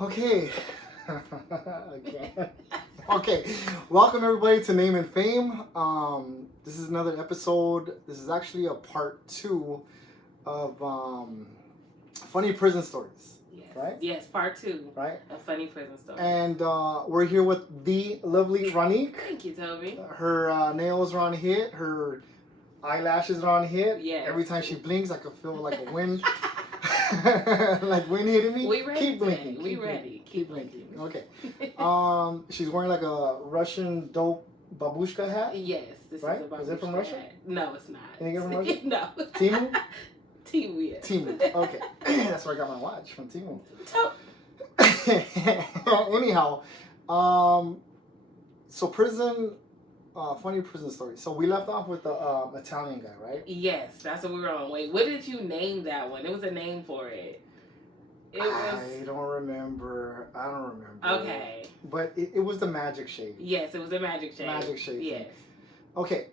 Okay. Okay. Okay. Welcome everybody to Name and Fame. This is another episode. This is actually a part two of funny prison stories. Yes. Right? Yes, part two. Right? Of funny prison stories. And we're here with the lovely Ronique. Thank you, Toby. Her nails are on hit. Her eyelashes are on hit. Yes. Every time she blinks, I can feel like a wind. Like wind hitting me. We ready. Keep blinking. We ready. Keep blinking. Okay. She's wearing like a Russian dope babushka hat. Yes. This right? Is, a is it from Russia? hat. No, it's not. Can you get from Russia? No. Timu? Timu, yes. Timu. Okay. That's where I got my watch, from Timu. To- Anyhow, so prison, funny prison story. So we left off with the Italian guy, right? Yes, that's what we were on. Wait, what did you name that one? It was a name for it. It was. I don't remember. Okay. But it was the magic shade. Yes, it was a magic shade. Magic shade. Yes. Thing. Okay.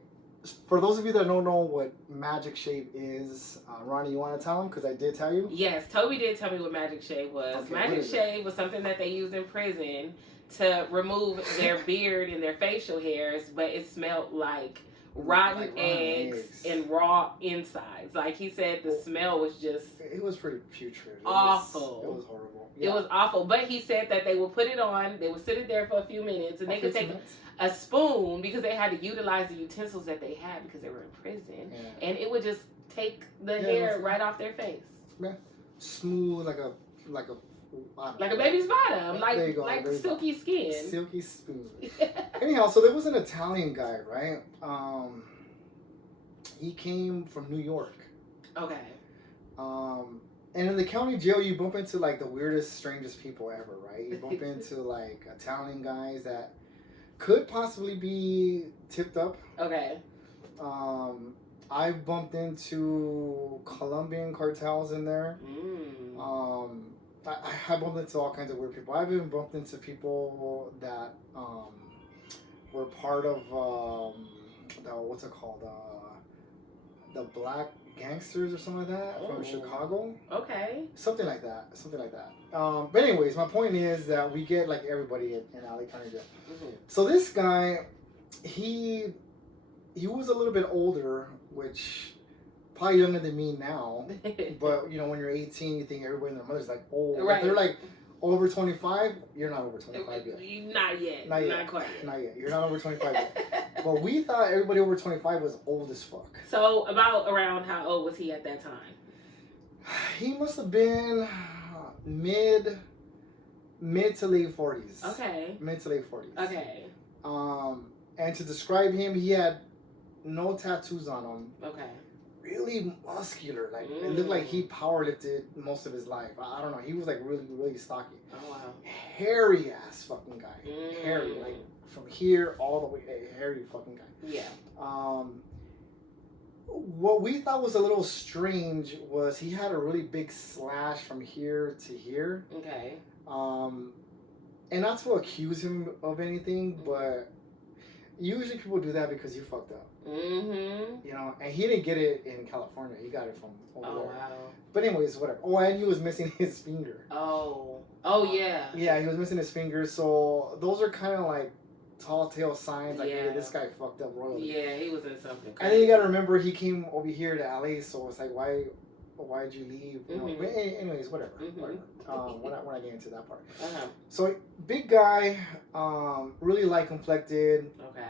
For those of you that don't know what magic shave is, Ronnie, you want to tell them? Because I did tell you. Yes, Toby did tell me what magic shave was. Okay, magic shave was something that they used in prison to remove their beard and their facial hairs, but it smelled like rotten eggs and raw insides. Like he said, the smell was just... It was pretty putrid. Awful. It was horrible. Yeah. It was awful. But he said that they would put it on, they would sit it there for a few minutes, and they could take a spoon, because they had to utilize the utensils that they had because they were in prison, and it would just take the hair right off their face. Yeah. Smooth, like a baby's bottom, like silky skin. Silky smooth. Anyhow, so there was an Italian guy, right? He came from New York. Okay. And in the county jail, you bump into like the weirdest, strangest people ever, right? You bump into like Italian guys that could possibly be tipped up. Okay. I've bumped into Colombian cartels in there. I bumped into all kinds of weird people. I've even bumped into people that were part of what's it called? The Black Gangsters or something like that from Chicago. Okay. Something like that. But anyways, my point is that we get like everybody in LA County Jail. So this guy, he was a little bit older, which probably younger than me now. But you know, when you're 18, you think everybody and their mother's like old. Right. If they're like over 25, you're not over 25 yet. Not yet. Not quite yet. Not yet. You're not over 25 yet. But we thought everybody over 25 was old as fuck. So around how old was he at that time? He must have been mid to late 40s. Okay. Mid to late 40s. Okay. And to describe him, he had no tattoos on him. Okay. Really muscular, like it looked like he powerlifted most of his life. I don't know. He was like really, really stocky. Oh wow. Hairy ass fucking guy. Hairy, like from here all the way. Hairy fucking guy. Yeah. What we thought was a little strange was he had a really big slash from here to here. Okay. And not to accuse him of anything, but usually people do that because you fucked up. You know, and he didn't get it in California. He got it from over there. Wow. But anyways, whatever. Oh, and he was missing his finger. Oh yeah. Yeah, he was missing his finger. So those are kind of like tall tale signs. Like, hey, this guy fucked up royally. Yeah, he was in something crazy. And then you gotta remember he came over here to LA, so it's like, why'd you leave? You know? But anyways, whatever. We're not getting into that part. So big guy, really light complected. Okay.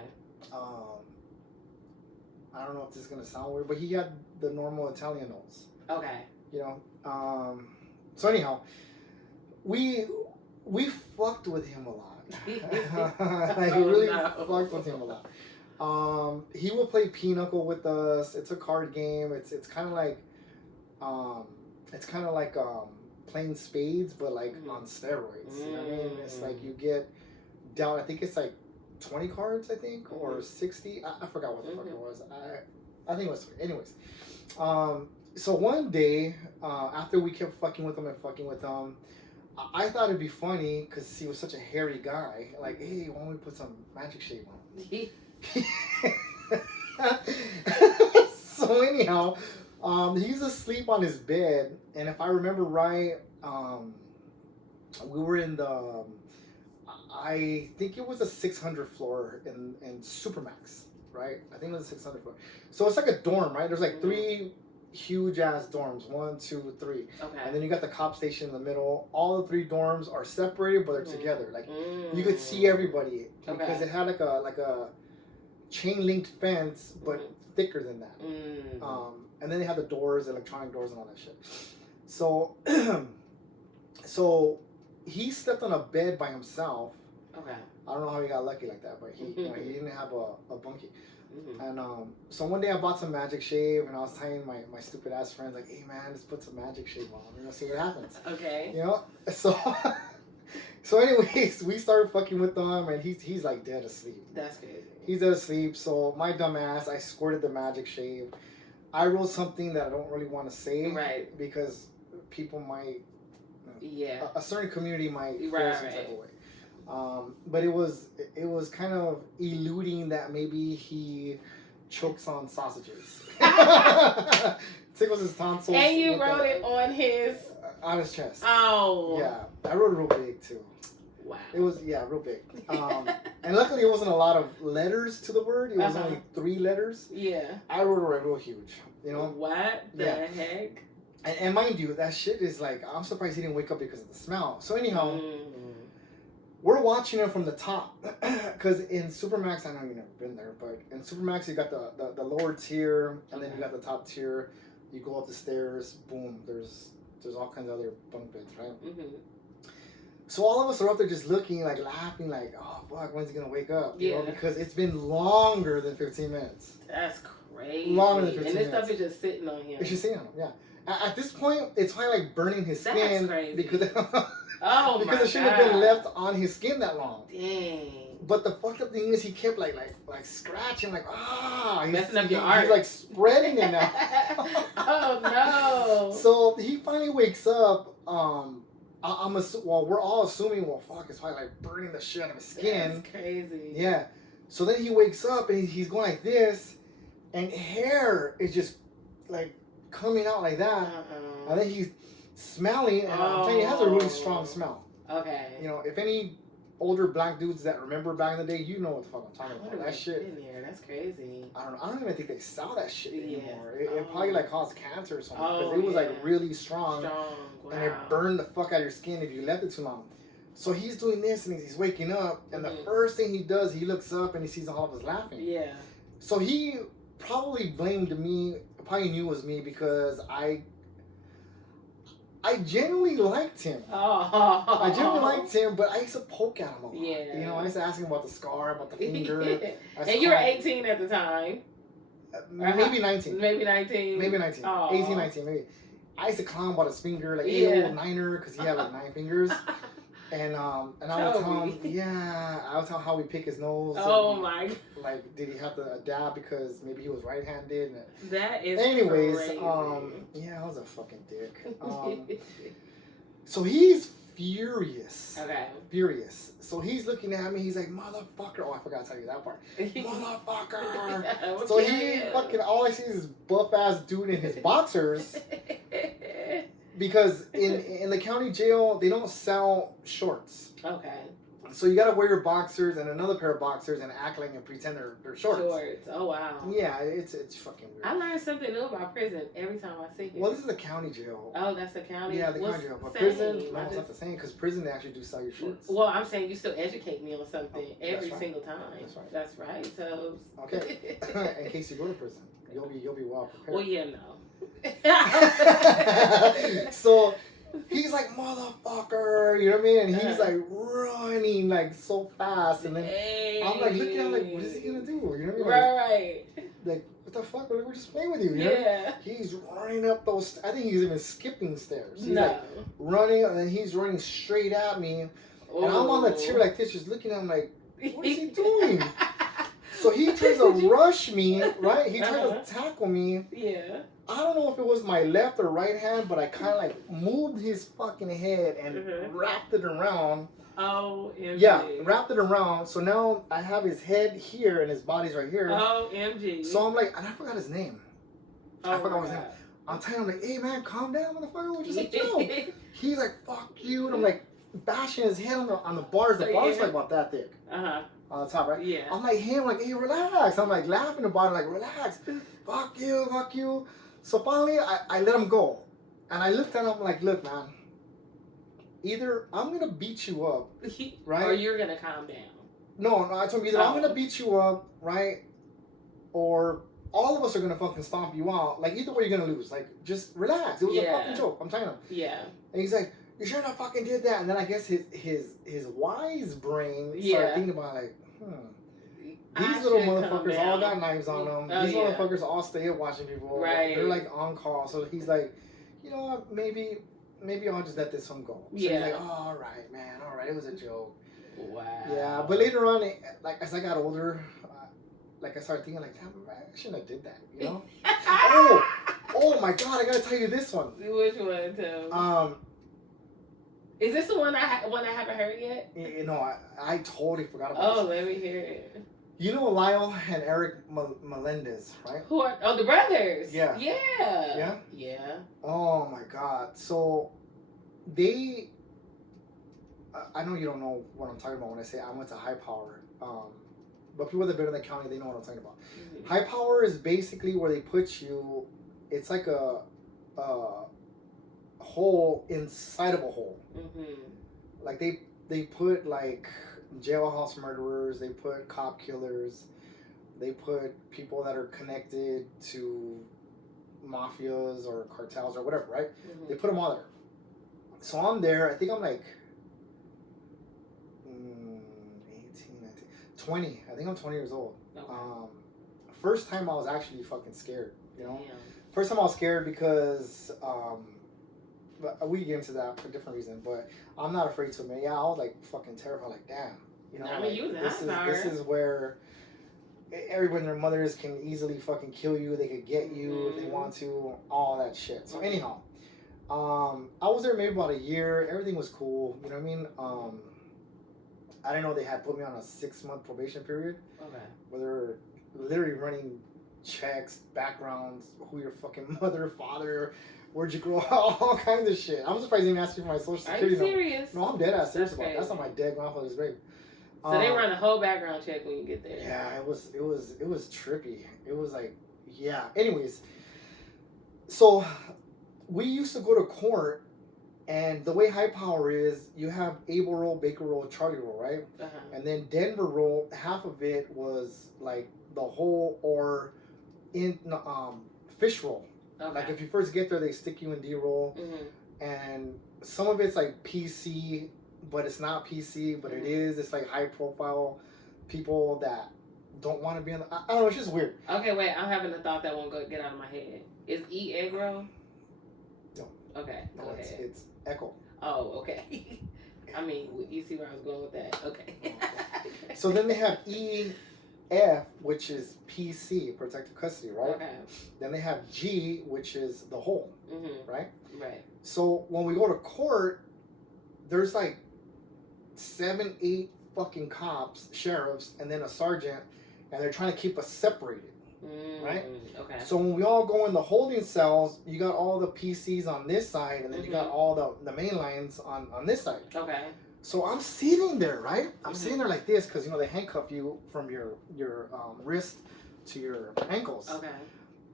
I don't know if this is gonna sound weird, but he had the normal Italian nose. Okay. You know. So anyhow, we fucked with him a lot. Like really fucked with him a lot. He will play pinochle with us. It's a card game. It's kind of like playing spades, but like on steroids. You know what I mean? It's like you get down. I think it's like 20 cards, I think, or 60. I forgot what the fuck it was. I think it was. Anyways, so one day after we kept fucking with him, I thought it'd be funny because he was such a hairy guy. Like, hey, why don't we put some magic shade on? So anyhow, he's asleep on his bed, and if I remember right, we were in the, I think it was a 600 floor in Supermax, right? I think it was a 600 floor. So it's like a dorm, right? There's like 3 huge ass dorms, 1, 2, 3. Okay. And then you got the cop station in the middle. All the 3 dorms are separated, but they're together. Like you could see everybody because it had like a chain linked fence, but thicker than that. And then they had the doors, electronic doors, and all that shit. So, so he slept on a bed by himself. Okay. I don't know how he got lucky like that, but he he didn't have a bunkie. And so one day I bought some Magic Shave, and I was telling my stupid ass friends like, "Hey man, let's put some Magic Shave on. You know, see what happens." Okay. You know, so anyways, we started fucking with them, and he's like dead asleep. That's crazy. He's dead asleep. So my dumb ass, I squirted the Magic Shave. I wrote something that I don't really want to say, right? Because people might, yeah, a certain community might feel right, some type of way. But it was kind of eluding that maybe he chokes on sausages. Tickles his tonsils. And you wrote it on his chest. Oh. Yeah, I wrote it real big too. Wow. It was real big. And luckily it wasn't a lot of letters to the word. It was only 3 letters. Yeah. I wrote it real huge. You know. What the heck? And mind you, that shit is like, I'm surprised he didn't wake up because of the smell. So anyhow. We're watching it from the top, because in Supermax, I know you've never been there, but in Supermax you got the lower tier, and then you got the top tier. You go up the stairs, boom, there's all kinds of other bunk beds, right? So all of us are up there just looking, like laughing, like, oh fuck, when's he gonna wake up? You know, because it's been longer than 15 minutes. That's crazy. Longer than 15 minutes. And this stuff is just sitting on him. It's just sitting on him, yeah. At this point, it's probably like burning his skin. That's crazy. Because oh because it shouldn't have been left on his skin that long. Dang. But the fucked up thing is he kept like scratching, like messing up your art. He's like spreading it now. Oh no. So he finally wakes up. We're all assuming, well, fuck, it's probably like burning the shit out of his skin. That's crazy. Yeah. So then he wakes up and he's going like this, and hair is just like coming out like that. And then he's smelling, and I'm telling you, it has a really strong smell. Okay. You know, if any older black dudes that remember back in the day, you know what the fuck I'm talking about. That shit. In there. That's crazy. I don't know. I don't even think they sell that shit anymore. Yeah. It probably like caused cancer or something, because it was like really strong. Wow. And it burned the fuck out of your skin if you left it too long. So he's doing this, and he's waking up, and the first thing he does, he looks up and he sees all of us laughing. Yeah. So he probably blamed me. Probably knew it was me, because I genuinely liked him. Oh. I genuinely liked him, but I used to poke at him a lot. Yeah. You know, I used to ask him about the scar, about the finger. And you were 18 at the time. Maybe 19. Maybe 19. Maybe 19. Oh. 18, 19, maybe. I used to clown about his finger, like, hey, little niner, because he had like 9 fingers. And I would tell him, I would tell him how we pick his nose. Oh my. Like, did he have to adapt because maybe he was right-handed? That is anyways, crazy. I was a fucking dick. So he's furious. Okay. Furious. So he's looking at me, he's like, motherfucker. Oh, I forgot to tell you that part. Motherfucker. So he fucking, all I see is this buff-ass dude in his boxers. Because in the county jail, they don't sell shorts. Okay. So you gotta wear your boxers and another pair of boxers and act like and pretend they're shorts. Shorts. Oh wow. Yeah, it's fucking weird. I learn something new about prison every time I see it. Well, this is the county jail. Oh, that's the county. Yeah, the county jail. But prison, no, it's not the same, because prison they actually do sell your shorts. Well, I'm saying you still educate me on something every single time. That's right. That's right. So. Okay. In case you go to prison, you'll be well prepared. Well, yeah, no. So he's like, motherfucker, you know what I mean? And he's like running like so fast, and then I'm like looking at him like, what is he gonna do? You know what I mean? Right. Like, what the fuck? We're just playing with you. You know? He's running up those. I think he's even skipping stairs. He's like running, and then he's running straight at me, and I'm on the tier like this, just looking at him like, what is he doing? So he tries to rush me, right? He tries to tackle me. Yeah. I don't know if it was my left or right hand, but I kind of like moved his fucking head and wrapped it around. Oh, MG. Yeah, wrapped it around. So now I have his head here and his body's right here. Oh, MG. So I'm like, and I forgot his name. I forgot his name. I'm telling him like, hey man, calm down, motherfucker. It was just a joke. He's like, fuck you. And I'm like, bashing his head on the bars. The bars like about that thick. On the top, right? Yeah. I'm like, hey, relax. I'm like laughing about it, like, relax. Fuck you. So finally, I let him go. And I looked at him like, look, man, either I'm going to beat you up, right? Or you're going to calm down. No, I told him either I'm going to beat you up, right? Or all of us are going to fucking stomp you out. Like, either way, you're going to lose. Like, just relax. It was a fucking joke. I'm telling him. Yeah. And he's like, you shouldn't have fucking did that. And then I guess his wise brain started thinking about, like, these little motherfuckers all got knives on them. These motherfuckers all stay up watching people. Right. They're like on call. So he's like, you know what? Maybe I'll just let this one go. So he's like, oh, all right, man. All right. It was a joke. Wow. Yeah. But later on, like as I got older, like I started thinking, like, damn, I shouldn't have did that. You know? oh my God! I gotta tell you this one. Which one, too? Is this the one I haven't heard yet? You know, I totally forgot about. Oh, let me hear it. You know Lyle and Eric Melendez, right? Who are the brothers? Yeah. Yeah. Oh my God! So they, I know you don't know what I'm talking about when I say I went to High Power, but people that have been in the county, they know what I'm talking about. Mm-hmm. High Power is basically where they put you. It's like a hole inside of a hole. Mm-hmm. Like they put like jailhouse murderers, they put cop killers, they put people that are connected to mafias or cartels or whatever, right? Mm-hmm. They put them all there. So I'm there, I think I'm like 18, 19, 20. I think I'm 20 years old. Okay. First time I was actually fucking scared, you know? Damn. First time I was scared because but we get into that for a different reason, but I'm not afraid to admit, I was like fucking terrified, like damn. You know, I mean, you this is where everyone and their mothers can easily fucking kill you. They could get you if they want to. All that shit. So anyhow, I was there maybe about a year. Everything was cool. You know what I mean? I didn't know they had put me on a 6-month probation period. Okay. Where they're literally running checks, backgrounds, who your fucking mother, father, where'd you grow up, all kinds of shit. I'm surprised they didn't ask me for my social security number. Are you serious? No, I'm dead ass serious about it. That's not my dead grandfather's grave. So they run a whole background check when you get there. Yeah, it was trippy. It was like, yeah. Anyways, so we used to go to court, and the way High Power is, you have Able Roll, Baker Roll, Charlie Roll, right? Uh-huh. And then Denver Roll, half of it was like the whole or in fish roll. Okay. Like if you first get there, they stick you in D roll, and some of it's like PC. But it's not PC, but it is. It's like high profile people that don't want to be in the... I don't know, it's just weird. Okay, wait, I'm having a thought that won't get out of my head. Is E egg roll? No. Okay, no, it's Echo. Oh, okay. I mean, you see where I was going with that. Okay. So then they have EF, which is PC, protective custody, right? Okay. Then they have G, which is the whole, right? Right. So when we go to court, there's like 7, 8 fucking cops, sheriffs, and then a sergeant, and they're trying to keep us separated, right? Okay. So when we all go in the holding cells, you got all the PCs on this side, and then you got all the main lines on this side. Okay. So I'm sitting there, right? I'm sitting there like this because, you know, they handcuff you from your wrist to your ankles. Okay.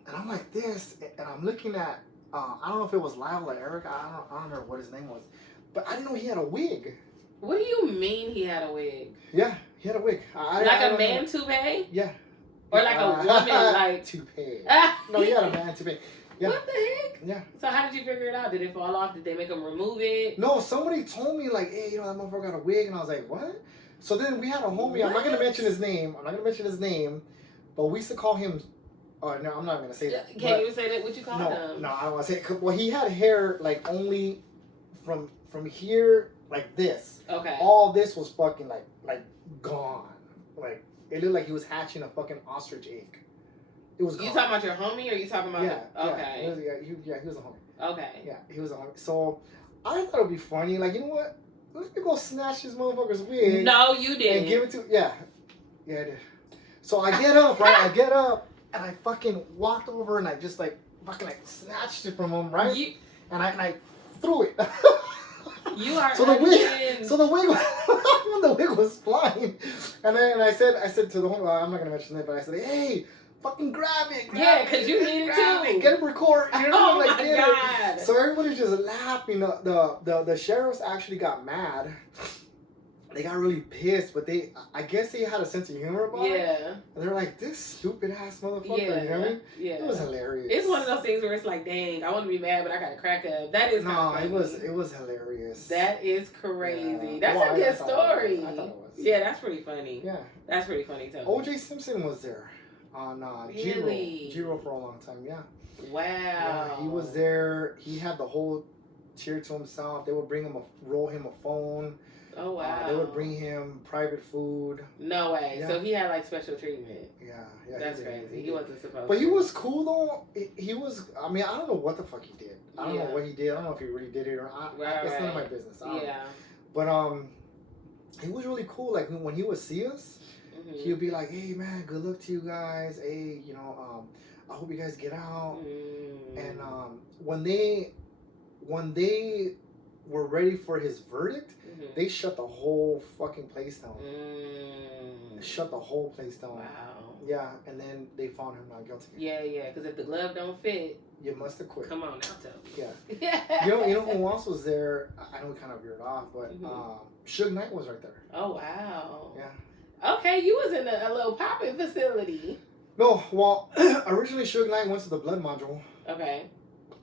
And I'm like this, and I'm looking at, I don't know if it was Lyle or Eric, I don't remember what his name was, but I didn't know he had a wig. What do you mean he had a wig? Yeah, he had a wig. Like a man toupee? Yeah. Or like a woman like toupee? No, he had a man toupee. Yeah. What the heck? Yeah. So how did you figure it out? Did it fall off? Did they make him remove it? No, somebody told me like, hey, you know, that motherfucker got a wig, and I was like, what? So then we had a homie. What? I'm not gonna mention his name. But we used to call him. Oh no, I'm not gonna say that. Can you say that? What you call him? No, I don't want to say it. Well, he had hair like only from here. Like this. Okay. All this was fucking like gone. Like it looked like he was hatching a fucking ostrich egg. It was gone. You talking about your homie, or you talking about? Okay. Yeah, he was a homie. Okay. Yeah, he was a homie. So I thought it'd be funny. Like, you know what? Let me go snatch this motherfucker's wig. No, you didn't. And give it to yeah, I did. So I get up, right? I get up and I fucking walked over and I just like fucking like snatched it from him, right? And I threw it. You are so the wig when the wig was flying, and then I said to the home, I'm not gonna mention it, but I said, hey, fucking grab it. Because you need it too. Get it record. You know, oh my God. So everybody's just laughing. The sheriffs actually got mad. They got really pissed, but I guess they had a sense of humor about it. Yeah. And they're like, this stupid ass motherfucker. Yeah. You know what I mean? Yeah. It was hilarious. It's one of those things where it's like, dang, I want to be mad, but I got to crack up. That is it was hilarious. That is crazy. Yeah. That's a good story. I thought it was. Yeah, that's pretty funny. Yeah. That's pretty funny, too. O.J. Simpson was there on really? G-Roll for a long time, yeah. Wow. Yeah, he was there. He had the whole tier to himself. They would roll him a phone. Oh, wow. They would bring him private food. No way. Yeah. So he had like special treatment. Yeah. That's crazy. He wasn't supposed to. But he was cool though. He was, I mean, I don't know what the fuck he did. I don't know what he did. I don't know if he really did it or not. It's none of my business. Yeah. But he was really cool. Like when he would see us, he would be like, hey man, good luck to you guys. Hey, I hope you guys get out. And when they were ready for his verdict, they shut the whole fucking place down. Shut the whole place down. Wow. Yeah, and then they found him not guilty. Yeah, because if the glove don't fit, you must have quit. Come on now, tell me. Yeah. you know who else was there? I know we kind of veered off, but Suge Knight was right there. Oh wow. Yeah. Okay, you was in a little popping facility. No, well, originally Suge Knight went to the blood module. Okay.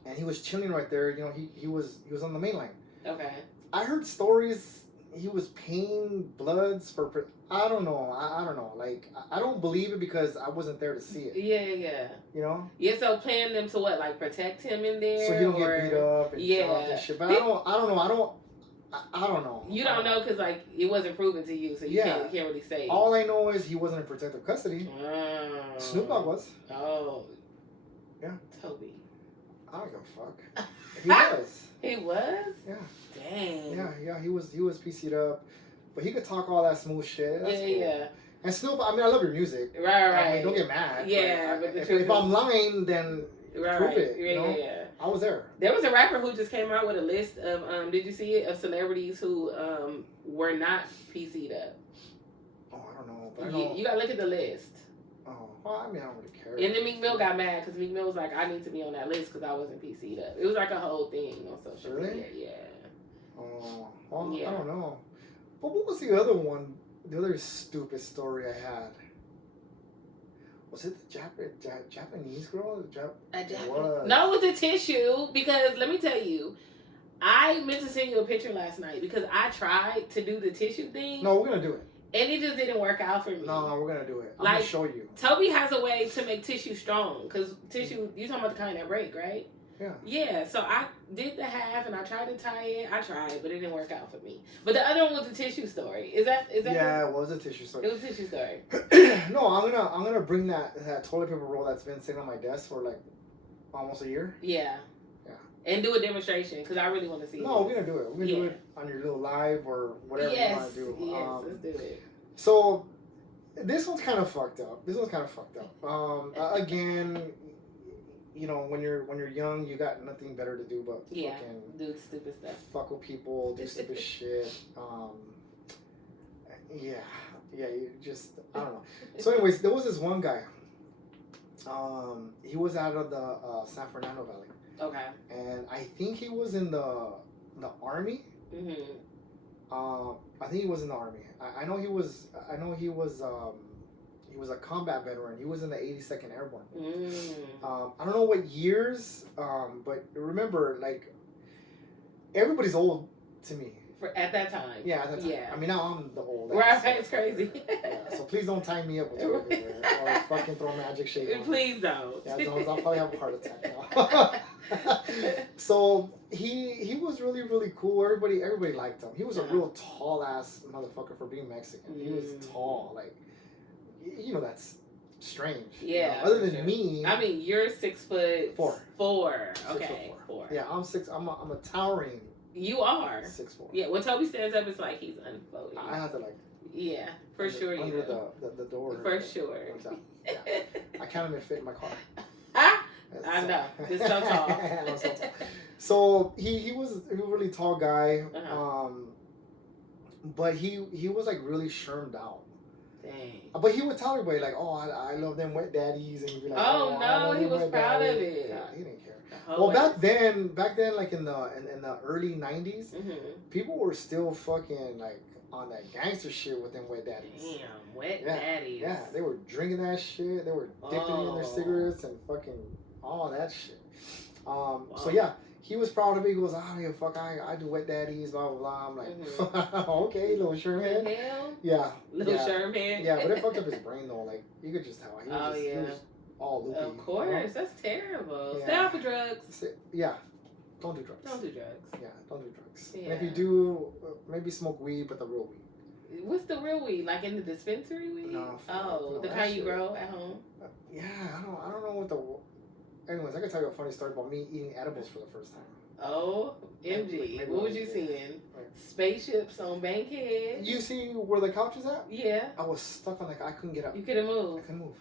And he was chilling right there. You know, he was on the main line. Okay. I heard stories he was paying bloods for. I don't know. I don't know. Like I don't believe it because I wasn't there to see it. Yeah. You know. Yeah. So paying them to what? Like protect him in there. So he don't get beat up and and shit. But I don't know. I don't know. You don't know because like it wasn't proven to you, so you can't really say. All I know is he wasn't in protective custody. Snoop Dogg was. Oh. Yeah. Toby. I don't give a fuck. He was. He was? Yeah. Dang. Yeah, he was PC'd up. But he could talk all that smooth shit. That's cool. Yeah. And Snoop, I mean, I love your music. Right. I mean, don't get mad. Yeah, but if I'm lying, then prove it. Yeah, you know? yeah. I was there. There was a rapper who just came out with a list of, did you see it, of celebrities who were not PC'd up. Oh, I don't know. But You gotta look at the list. Oh, well, I mean, I don't really care. And then Meek Mill got mad because Meek Mill was like, I need to be on that list because I wasn't PC'd up. It was like a whole thing on social media. Yeah. Oh, well, Yeah. I don't know. But what was the other one? The other stupid story I had? Was it the Japanese girl? No, it was a tissue because let me tell you, I meant to send you a picture last night because I tried to do the tissue thing. No, we're going to do it. And it just didn't work out for me. No, we're going to do it. I'm like, going to show you. Toby has a way to make tissue strong because tissue, you talking about the kind that break, right? Yeah. Yeah, so I did the half and I tried to tie it. I tried, but it didn't work out for me. But the other one was the tissue story. Is that? Yeah, it was a tissue story. It was a tissue story. No, I'm gonna bring that toilet paper roll that's been sitting on my desk for like almost a year. Yeah. Yeah. And do a demonstration because I really want to see. No, we're gonna do it. We're gonna do it on your little live or whatever you want to do. Yes, let's do it. So this one's kind of fucked up. Again. You know, when you're young, you got nothing better to do but fucking do stupid stuff. Fuck with people, do stupid shit. You just I don't know. So, anyways, there was this one guy. He was out of the San Fernando Valley. Okay. And I think he was in the army. I think he was in the army. I know he was. He was a combat veteran. He was in the 82nd Airborne. I don't know what years, but remember, like, everybody's old to me. At that time. Yeah, at that time. Yeah. I mean, now I'm the old. Right, it's crazy. So please don't tie me up with toilet paper or fucking throw magic shit on me. Please don't. Yeah, I'll probably have a heart attack now. So he was really, really cool. Everybody liked him. He was a real tall ass motherfucker for being Mexican. He was tall, like. You know, that's strange. Yeah. You know? Other than me. I mean, you're 6'4". 4. Okay. 4. Yeah, I'm 6. I'm a towering. You are 6'4". Yeah. When Toby stands up, it's like he's unfolding. I have to like. Yeah, for sure. Under the door. For sure. Yeah. I can't even fit in my car. I know. Just so tall. So tall. So he was a really tall guy. But he was like really shermed out. Dang. But he would tell everybody like, "Oh, I love them wet daddies," and he'd be like, "Oh no, he was proud of it." Yeah, he didn't care. Well, back then, like in the early '90s, people were still fucking like on that gangster shit with them wet daddies. Damn, wet daddies. Yeah, they were drinking that shit. They were dipping it in their cigarettes and fucking all that shit. So yeah. He was proud of me. He goes, "Oh, yeah, fuck, I do wet daddies, blah, blah, blah." I'm like, okay, little Sherman. Yeah. Little Sherman. Yeah, but it fucked up his brain, though. Like, you could just tell. He was all loopy. Of course. That's terrible. Yeah. Stay off of drugs. Yeah. Don't do drugs. Don't do drugs. Yeah, don't do drugs. Yeah. And if you do, maybe smoke weed, but the real weed. What's the real weed? Like in the dispensary weed? No. The kind you grow at home? Yeah, I don't know what the... Anyways, I can tell you a funny story about me eating edibles for the first time. Oh, MG. What was you seeing? Spaceships on Bankhead? You see where the couch is at? Yeah. I was stuck on I couldn't get up. You couldn't move? I couldn't move.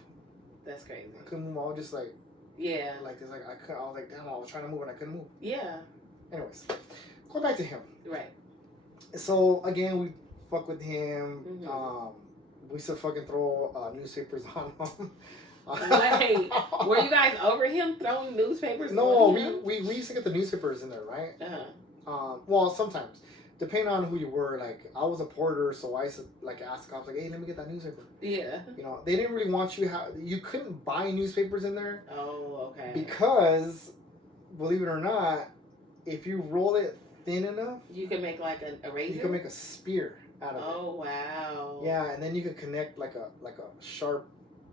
That's crazy. I couldn't move. I was just like... Yeah. Like, it's like, I was like, damn, I was trying to move and I couldn't move. Yeah. Anyways, going back to him. Right. So, again, we fuck with him. We used to fucking throw newspapers on him. Wait, were you guys over him throwing newspapers? No, we used to get the newspapers in there, right? Well, sometimes, depending on who you were. Like, I was a porter, so I used to like ask the cops, like, "Hey, let me get that newspaper." Yeah. You know, they didn't really want you couldn't buy newspapers in there. Oh, okay. Because, believe it or not, if you roll it thin enough, you can make like a razor. You can make a spear out of it. Oh wow. Yeah, and then you could connect like a sharp.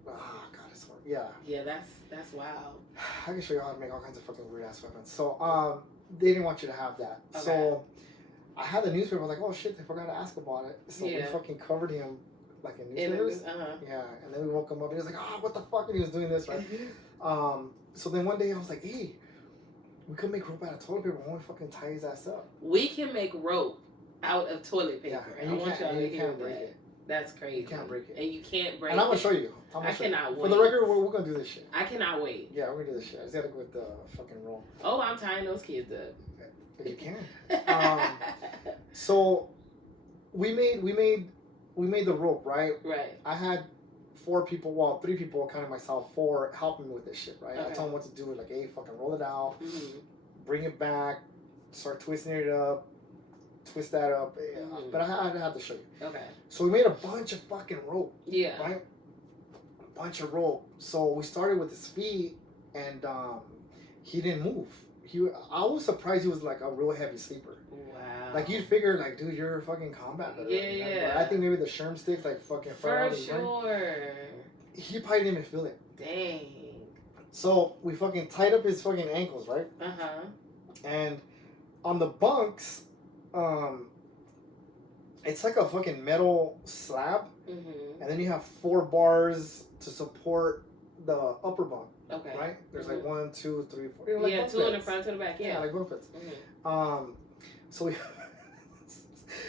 Oh God, it's hard. Yeah. Yeah, that's wild. I can show you how to make all kinds of fucking weird ass weapons. So they didn't want you to have that. Okay. So I had the newspaper. I was like, oh shit, I forgot to ask about it. So we fucking covered him like in newspapers. Yeah, and then we woke him up and he was like, oh, what the fuck? And he was doing this, right? So then one day I was like, hey, we could make rope out of toilet paper. Why don't we fucking tie his ass up? We can make rope out of toilet paper. Yeah, and you can't break it. That's crazy. You can't break it. And you can't break it. And I'm going to show you. I cannot wait. For the record, we're going to do this shit. I cannot wait. Yeah, we're going to do this shit. I just got to go with the fucking roll. Oh, I'm tying those kids up. But you can. So we made the rope, right? Right. I had 3 people, counting myself, 4 helping me with this shit, right? Okay. I told them what to do. Like, hey, fucking roll it out, bring it back, start twisting it up, twist that up. But I had to show you. Okay. So we made a bunch of fucking rope. Yeah. Right? A bunch of rope. So we started with his feet, and he didn't move. I was surprised he was like a real heavy sleeper. Wow. Like you'd figure, like, dude, you're a fucking combat veteran. Yeah. But I think maybe the Sherm sticks like fucking. For sure. He probably didn't even feel it. Dang. So we fucking tied up his fucking ankles, right? And on the bunks, it's like a fucking metal slab, and then you have 4 bars to support the upper bunk. Okay. Right? There's like 1, 2, 3, 4. You know, like 2 in the front, 2 in the back. Yeah. Like bunk beds.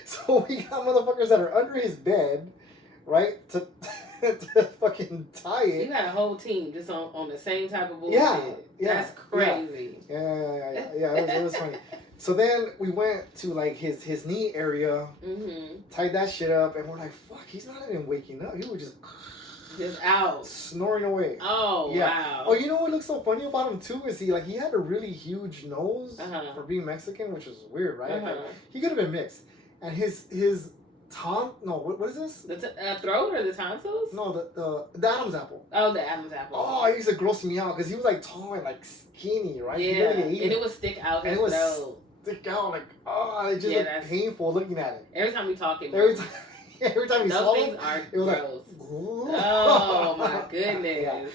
So we got motherfuckers that are under his bed, right? To fucking tie it. You had a whole team just on the same type of bullshit. Yeah. That's crazy. Yeah. It was funny. So then we went to like his knee area, tied that shit up, and we're like, fuck, he's not even waking up. He was just out snoring away. Oh wow. Oh, you know what looks so funny about him too is he had a really huge nose for being Mexican, which was weird, right? Like, he could have been mixed, and his tongue. No, what is this? The throat or the tonsils? No, the Adam's apple. Oh, the Adam's apple. Oh, he used to gross me out because he was like tall and like skinny, right? Yeah, and it would stick out his throat. Stick out like it just looked painful looking at it. Every time we talk, every time he saw those things are gross. Like, oh my goodness.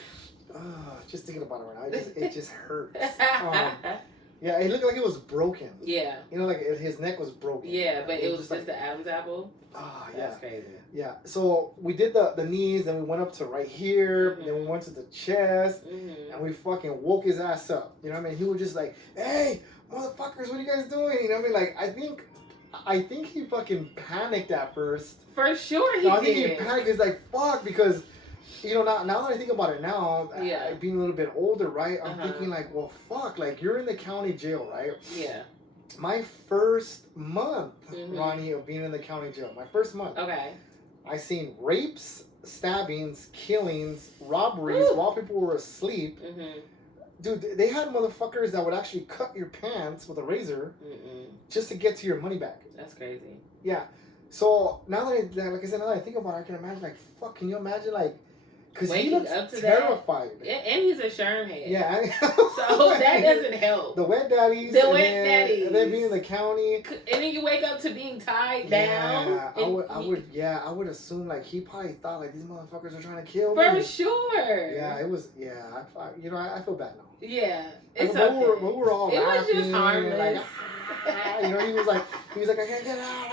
Just thinking about it right now, it just hurts. Yeah, it looked like it was broken. Yeah. You know, like his neck was broken. Yeah, but it was just like, the Adam's apple. Oh, That's crazy. Yeah. So we did the knees, then we went up to right here, then we went to the chest, and we fucking woke his ass up. You know what I mean? He was just like, hey, motherfuckers, what are you guys doing? You know what I mean? Like, I think he fucking panicked at first. For sure he did. I think he panicked. He's like, fuck, because you know, now that I think about it now, Yeah. being a little bit older, right? I'm thinking like, well, fuck, like you're in the county jail, right? Yeah. My first month, Ronnie, of being in the county jail, my first month. Okay. I seen rapes, stabbings, killings, robberies while people were asleep. Dude, they had motherfuckers that would actually cut your pants with a razor just to get to your money back. That's crazy. Yeah. So now that like I said, now that I think about it, I can imagine like, fuck, can you imagine like, because he looks terrified. And he's a sherm head. Yeah. So that doesn't help. The wet daddies. And then being in the county. And then you wake up to being tied down. Yeah, I would assume like he probably thought like these motherfuckers are trying to kill me. For sure. Yeah, it was, I feel bad now. Yeah. It's okay. We were all laughing. It was just harmless. Like, you know, he was like, I can't get out.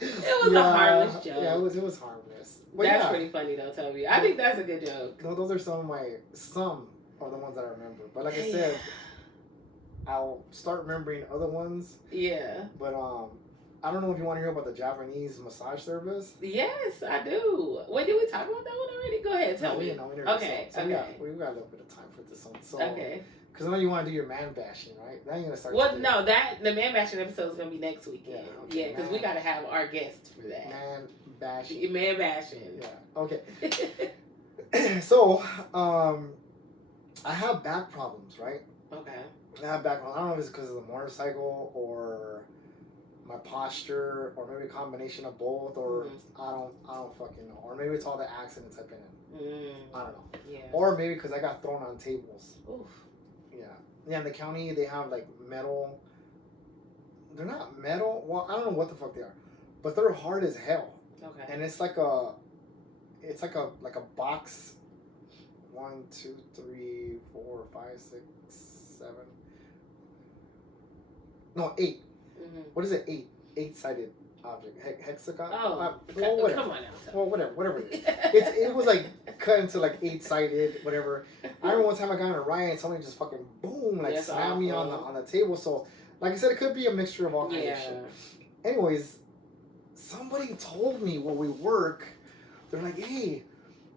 It was a harmless joke. Yeah, it was harmless. But that's pretty funny though, Toby. I think that's a good joke. No, those are some of the ones that I remember. But like I said, I'll start remembering other ones. Yeah. But I don't know if you want to hear about the Japanese massage service. Yes, I do. Wait, did we talk about that one already? Go ahead, tell me. No, we never okay. So we got a little bit of time for this one. So, okay. Because I know you want to do your man bashing, right? Now you're gonna start. Well, no, the man bashing episode is gonna be next weekend. Yeah, okay, because we gotta have our guests for that. Man bashing. Man bashing. Yeah. Okay. So, I have back problems, right? Okay. I have back problems. I don't know if it's because of the motorcycle or my posture, or maybe a combination of both, or I don't fucking know, or maybe it's all the accidents I've been in. I don't know. Yeah. Or maybe because I got thrown on tables. Oof. Yeah, in the county they have like metal. They're not metal. Well, I don't know what the fuck they are, but they're hard as hell. Okay. And it's like a box. 1, 2, 3, 4, 5, 6, 7. No, 8. What is it? 8. 8-sided object. Hexagon. Oh, well, come on now. Well, whatever it is. It was like cut into like 8-sided, whatever. I remember one time I got in a riot and somebody just fucking boom, like slammed me on the table. So, like I said, it could be a mixture of all kinds of shit. Anyways, somebody told me where we work, they're like, hey,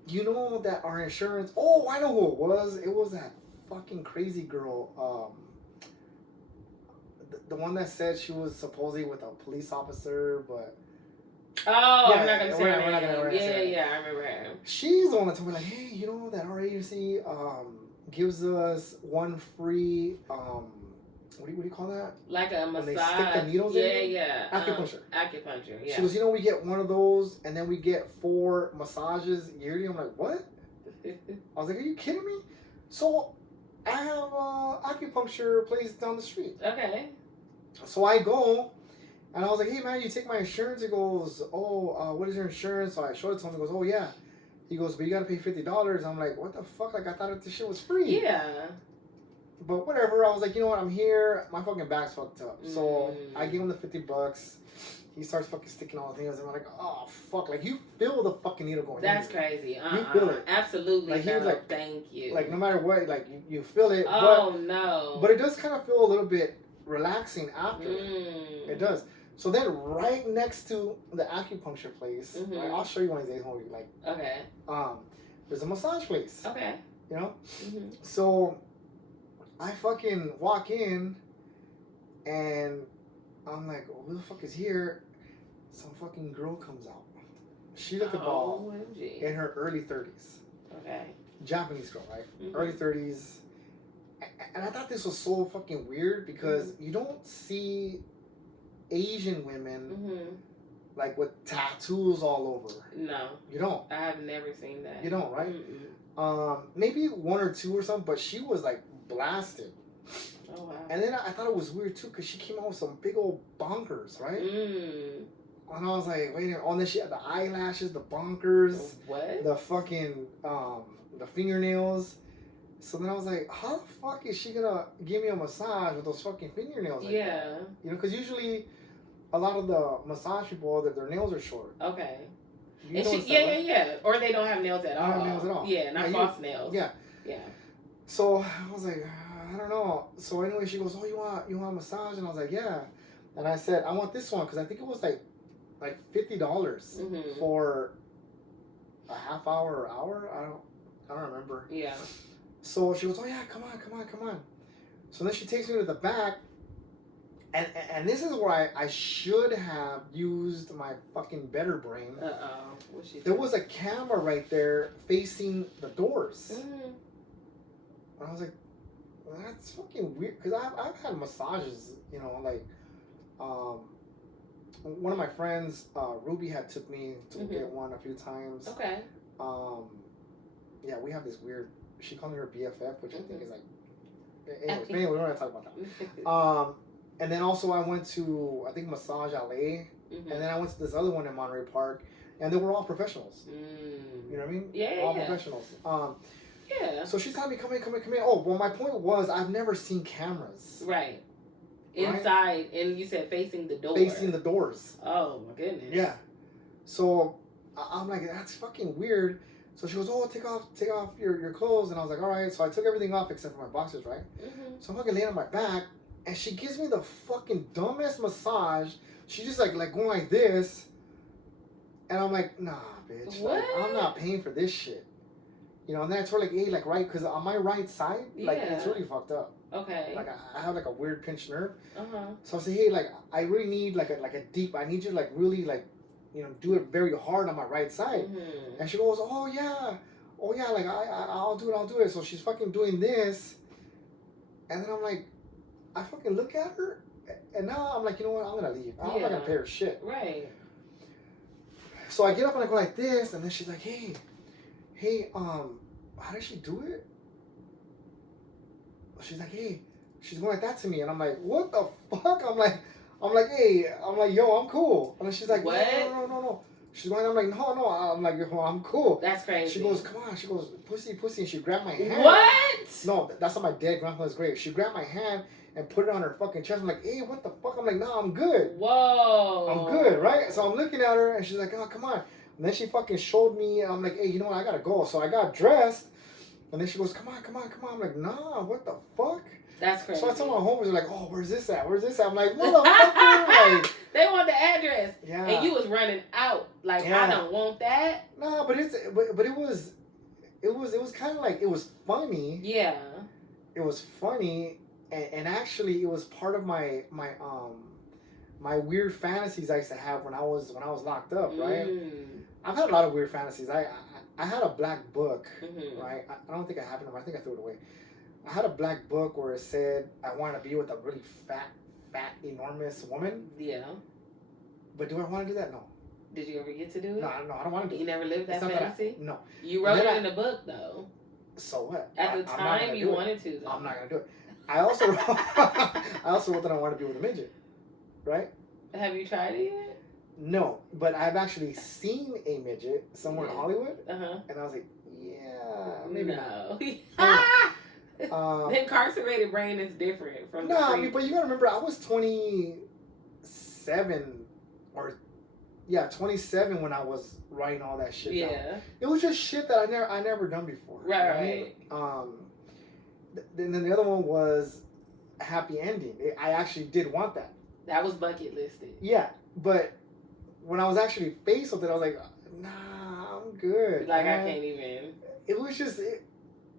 you know that our insurance, oh, I know who it was. It was that fucking crazy girl, the one that said she was supposedly with a police officer, but... Oh, yeah, I'm not going to say her name. Yeah, I remember her. She's the one that told me, like, hey, you know that our agency gives us one free, what do you call that? Like a massage. When they stick the needles in? Yeah. Acupuncture. Acupuncture, yeah. She goes, you know, we get one of those, and then we get 4 massages yearly. I'm like, what? I was like, are you kidding me? So, I have a acupuncture place down the street. Okay. So I go, and I was like, hey, man, you take my insurance? He goes, oh, what is your insurance? So I showed it to him. He goes, oh, yeah. He goes, but you got to pay $50. I'm like, what the fuck? Like, I thought this shit was free. Yeah. But whatever. I was like, you know what? I'm here. My fucking back's fucked up. So I gave him the $50. He starts fucking sticking all the things. And I'm like, oh, fuck. Like, you feel the fucking needle going in. That's crazy. You feel it. Absolutely. Like, he was like, thank you. Like, no matter what, like, you feel it. Oh, no. But it does kind of feel a little bit relaxing after. It does. So then right next to the acupuncture place, right, I'll show you one of these days when we like. Okay. There's a massage place. Okay. You know? So I fucking walk in and I'm like, who the fuck is here? Some fucking girl comes out. She looked about in her early 30s. Okay. Japanese girl, right? Early 30s. And I thought this was so fucking weird because you don't see Asian women like with tattoos all over. No. You don't. I have never seen that. You don't, right? Maybe 1 or 2 or something, but she was like blasted. Oh, wow. And then I thought it was weird too because she came out with some big old bonkers, right? And I was like, wait a minute. Oh, and then she had the eyelashes, the bonkers. What? The fucking, the fingernails. So then I was like, how the fuck is she gonna give me a massage with those fucking fingernails? Like that? You know, because usually a lot of the massage people, their nails are short. Okay. You know yeah. Or they don't have nails at all. Don't have nails at all. Yeah, not false nails. Yeah. Yeah. So I was like, I don't know. So anyway, she goes, oh, you want a massage? And I was like, yeah. And I said, I want this one because I think it was like $50 for a half hour or hour. I don't remember. Yeah. So she goes, oh yeah, come on. So then she takes me to the back, and this is where I should have used my fucking better brain. There was a camera right there facing the doors. And I was like, well, that's fucking weird, because I've had massages, you know, like, one of my friends, Ruby, had took me to get one a few times. Okay. Yeah, we have this weird, she called me her BFF, which I think is like, anyway, we're not talking about that. And then also I went to, I think, Massage LA, and then I went to this other one in Monterey Park, and they were all professionals. You know what I mean? Yeah. All professionals. Yeah. So she's telling me, come in. Oh, well, my point was, I've never seen cameras. Right. Inside, and you said facing the door. Facing the doors. Oh, my goodness. Yeah. So I'm like, that's fucking weird. So she goes, oh, take off your clothes. And I was like, all right. So I took everything off except for my boxers, right? So I'm fucking laying on my back, and she gives me the fucking dumbest massage. She just like going like this. And I'm like, nah, bitch. What? Like, I'm not paying for this shit. You know, and then I told her, like, hey, like, right, because on my right side, like, it's really fucked up. Okay. Like, I have, like, a weird pinched nerve. Uh-huh. So I say, hey, like, I really need, like a deep, I need you to, like, really, like, you know, do it very hard on my right side. And she goes, oh, yeah, like, I'll do it. So she's fucking doing this. And then I'm like, I fucking look at her, and now I'm like, you know what, I'm going to leave. I'm not going to pay her shit. Right. So I get up and I go like this, and then she's like, hey, how does she do it? She's like, hey, she's going like that to me, and I'm like, what the fuck? I'm like, yo, I'm cool. And then she's like, what? No. She's going, I'm like, no. I'm like, yo, I'm cool. That's crazy. She goes, come on. She goes, pussy, and she grabbed my hand. What? No, that's not my dead grandfather's grave. She grabbed my hand and put it on her fucking chest. I'm like, hey, what the fuck? I'm like, no, I'm good. Whoa. I'm good, right? So I'm looking at her, and she's like, oh, come on. And then she fucking showed me, and I'm like, hey, you know what? I gotta go. So I got dressed, and then she goes, come on. I'm like, nah, what the fuck? That's crazy. So I told my homies, they're like, oh, where's this at? I'm like, motherfucker, like. They want the address. Yeah. And you was running out. Like, I don't want that. No, but it was kind of like, it was funny. Yeah. It was funny, and actually it was part of my weird fantasies I used to have when I was locked up, right? I've had a lot of weird fantasies. I had a black book, right? I don't think I have it anymore. I think I threw it away. I had a black book where it said I want to be with a really fat, enormous woman. Yeah. But do I want to do that? No. Did you ever get to do it? No, I don't want to do it. You never lived that fantasy? No. You wrote it in the book, though. So what? At the time, you wanted to, though. I'm not going to do it. I also wrote that I want to be with a midget, right? Have you tried it yet? No, but I've actually seen a midget somewhere in Hollywood, and I was like, yeah, maybe not. The incarcerated brain is different from the I mean, but you gotta remember, I was 27 when I was writing all that shit down. It was just shit that I never done before. Right. Then the other one was happy ending. I actually did want that. That was bucket listed. Yeah, but when I was actually faced with it, I was like, nah, I'm good. Like, man. I can't even. It was just, I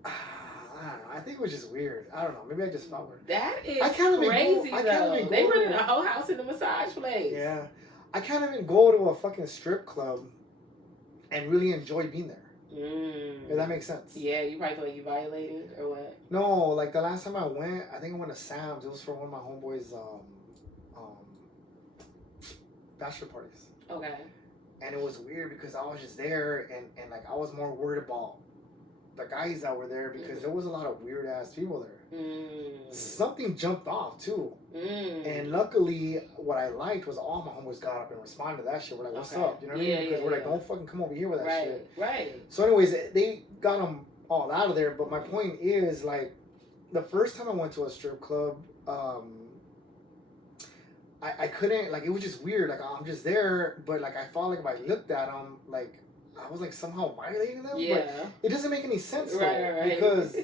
don't know. I think it was just weird. I don't know. Maybe I just felt weird. That is crazy, though. They running a whole house in the massage place. Yeah. I can't even go to a fucking strip club and really enjoy being there. If that makes sense. Yeah, you probably feel like you violated or what? No, like the last time I went, I think I went to Sam's. It was for one of my homeboys' bachelor parties. Okay. And it was weird because I was just there and like I was more worried about the guys that were there because there was a lot of weird ass people there. Something jumped off too. And luckily what I liked was all my homeboys got up and responded to that shit. We're like, what's up? You know what I mean? Because we're like, don't fucking come over here with that shit. Right. So anyways, they got them all out of there. But my point is, like, the first time I went to a strip club, I couldn't, like, it was just weird. Like, I'm just there, but like I felt like if I looked at them, like, I was like somehow violating them. Yeah. But it doesn't make any sense though, Right. because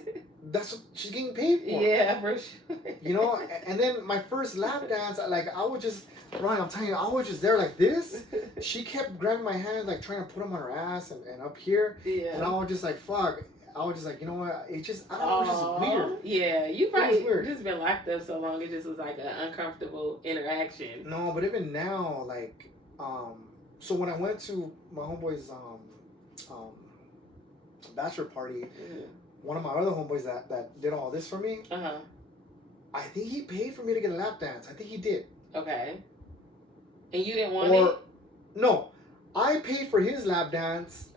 that's what she's getting paid for. Yeah, for sure. You know, and then my first lap dance, like I would just, Ryan, I'm telling you, I was just there like this. She kept grabbing my hand, like trying to put them on her ass and up here. Yeah. And I was just like, fuck. I was just like, you know what? It just, I don't know, it was just weird. Yeah, you probably just been locked up so long, it just was like an uncomfortable interaction. No, but even now, like, so when I went to my homeboy's bachelor party, one of my other homeboys that did all this for me, I think he paid for me to get a lap dance. I think he did. Okay. And you didn't want it? No, I paid for his lap dance.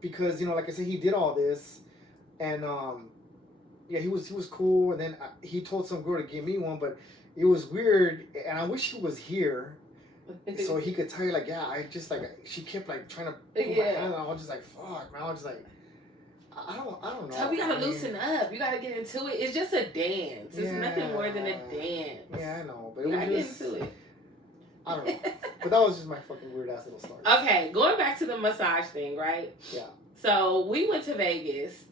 Because, you know, like I said, he did all this, and yeah, he was cool. And then he told some girl to give me one, but it was weird, and I wish he was here, so he could tell you, like, yeah, I just like, she kept like trying to put my hand, and I was just like, fuck, man. I was just like, I don't know. So we gotta loosen up. You gotta get into it. It's just a dance. It's nothing more than a dance. Yeah, I know, but it was just, get into it. I don't know. But that was just my fucking weird ass little story. Okay, going back to the massage thing, right? Yeah. So we went to Vegas,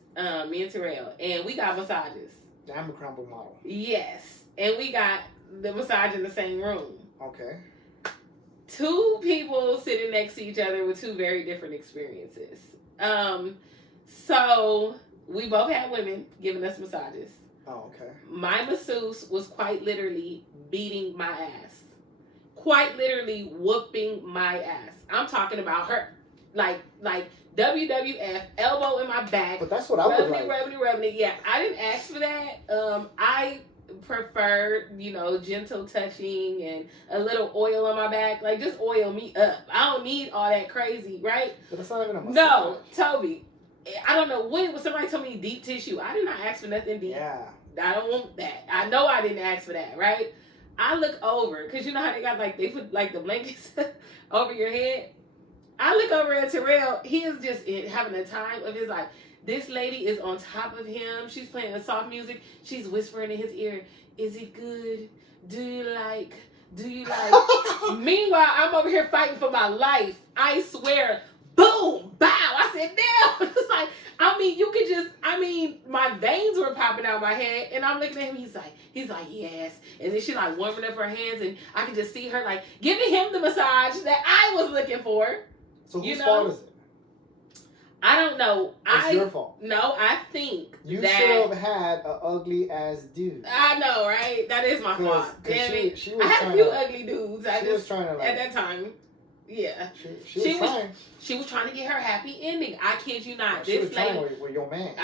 me and Terrell, and we got massages. I'm a crown book model. Yes. And we got the massage in the same room. Okay. Two people sitting next to each other with two very different experiences. So we both had women giving us massages. Oh, okay. My masseuse was quite literally beating my ass. Quite literally whooping my ass. I'm talking about her. Like WWF, elbow in my back. But that's what I would like. Rubbing. Yeah, I didn't ask for that. I prefer, you know, gentle touching and a little oil on my back. Like, just oil me up. I don't need all that crazy, right? But that's not even a massage. No, Toby. I don't know when it was. Somebody told me deep tissue. I did not ask for nothing deep. Yeah. I don't want that. I know I didn't ask for that, right? I look over, because you know how they got, like, they put, like, the blankets over your head? I look over at Terrell. He is just having a time of his life. This lady is on top of him. She's playing the soft music. She's whispering in his ear, "Is it good? Do you like? Meanwhile, I'm over here fighting for my life. I swear, boom, bow. I said, damn. It's like, I mean, you could just, my veins were popping out my head, and I'm looking at him. He's like, yes. And then she's like warming up her hands, and I could just see her like giving him the massage that I was looking for. So whose fault is it? I don't know. It's your fault. No, I think you should have had an ugly ass dude. I know, right? That is my fault. Damn it. She was I had a few ugly dudes. She was trying to, like, at that time. Yeah. She was trying. She was trying to get her happy ending. I kid you not. She was trying with your man.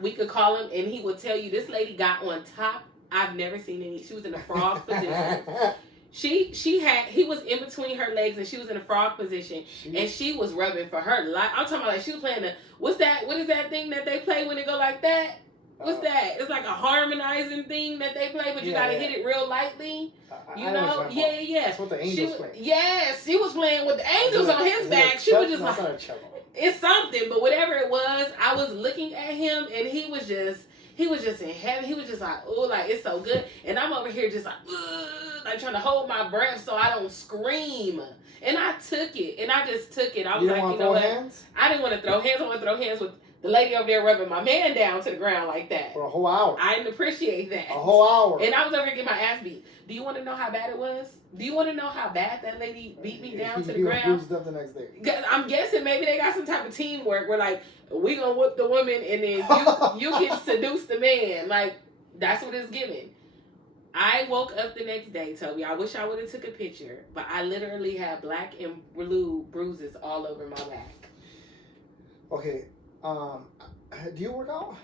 We could call him, and he would tell you this lady got on top. I've never seen any. She was in a frog position. He was in between her legs, and she was in a frog position, and she was rubbing for her life. I'm talking about, like, she was playing what is that thing that they play when they go like that? What's that? It's like a harmonizing thing that they play, but you gotta hit it real lightly. You know? Yeah. That's what the angels play. Yes, she was playing with the angels on his back. She was just like, it's something, but whatever it was, I was looking at him, and he was just in heaven. He was just like, oh, like, it's so good. And I'm over here just like, like trying to hold my breath so I don't scream. And I took it. And I just took it. I was like, you know what? Hands? I didn't want to throw hands. I want to throw hands with the lady over there rubbing my man down to the ground like that. For a whole hour. I didn't appreciate that. A whole hour. And I was over here getting my ass beat. Do you want to know how bad it was? Do you want to know how bad that lady beat me down to the ground? Bruised up the next day. I'm guessing maybe they got some type of teamwork where, like, we gonna whoop the woman and then you can seduce the man. Like, that's what it's giving. I woke up the next day, Toby. I wish I would have took a picture, but I literally had black and blue bruises all over my back. Okay. Do you work out?